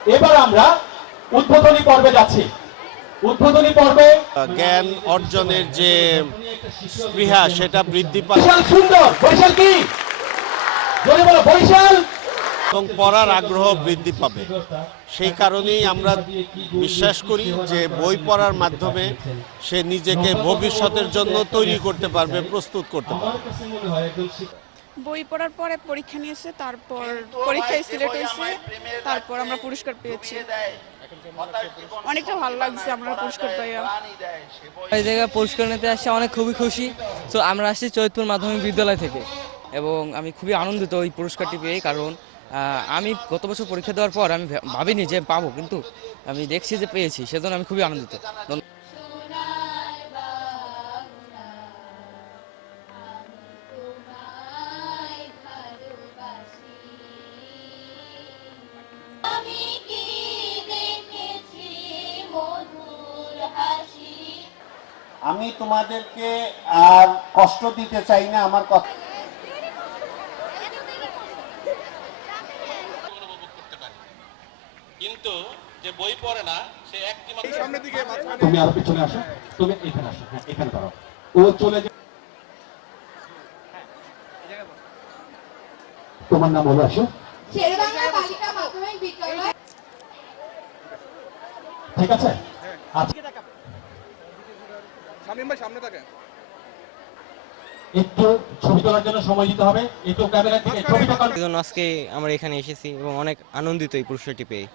এবার আমরা উদ্বোধনী পর্বে যাচ্ছি। উদ্বোধনী পর্বে জ্ঞান অর্জনের যে স্পৃহা সেটা বৃদ্ধি পায় সুন্দর। বরিশাল কি? জোরে বলো বরিশাল! এবং পড়ার আগ্রহ বৃদ্ধি পাবে। সেই কারণেই আমরা বিশ্বাস করি যে বই পড়ার মাধ্যমে সে নিজেকে ভবিষ্যতের জন্য তৈরি করতে পারবে প্রস্তুত করতে পারবে। বই পড়ার পরে পরীক্ষা নিয়েছে তারপর পরীক্ষায় সিলেক্ট হয়েছে তারপর আমরা পুরস্কার পেয়েছি। অনেকটা ভালো লাগছে আমরা পুরস্কার পাইয়া। এই জায়গায় পুরস্কার নিতে আসছে অনেক খুবই খুশি। তো আমরা আসছি চৈতপুর মাধ্যমিক বিদ্যালয় থেকে। এবং আমি খুবই আনন্দিত এই পুরস্কারটি পেয়ে কারণ আহ, আমি গত বছর পরীক্ষা দেওয়ার পর আমি ভাবিনি যে পাবো কিন্তু আমি দেখছি যে পেয়েছি সেজন্য আমি খুবই আনন্দিত। ধন্যবাদ। আমি তোমাদেরকে আর কষ্ট দিতে চাই না আমার কথা কিন্তু যে বই পড়ে না সে একটি মাত্র তুমি আরও পিছনে আসো তুমি এখানে আসো হ্যাঁ এখানে দাঁড়াও। ও চলে তোমার নাম বলে আসো। শেরবাংলা বালিকা মাধ্যমিক ভাই সামনে থাকেন। একটু ছবি তোলার জন্য সময় দিতে হবে। একটু ক্যামেরা থেকে ছবিটা আজকে আমরা এখানে এসেছি এবং অনেক আনন্দিত এই পুরস্কারটি পেয়ে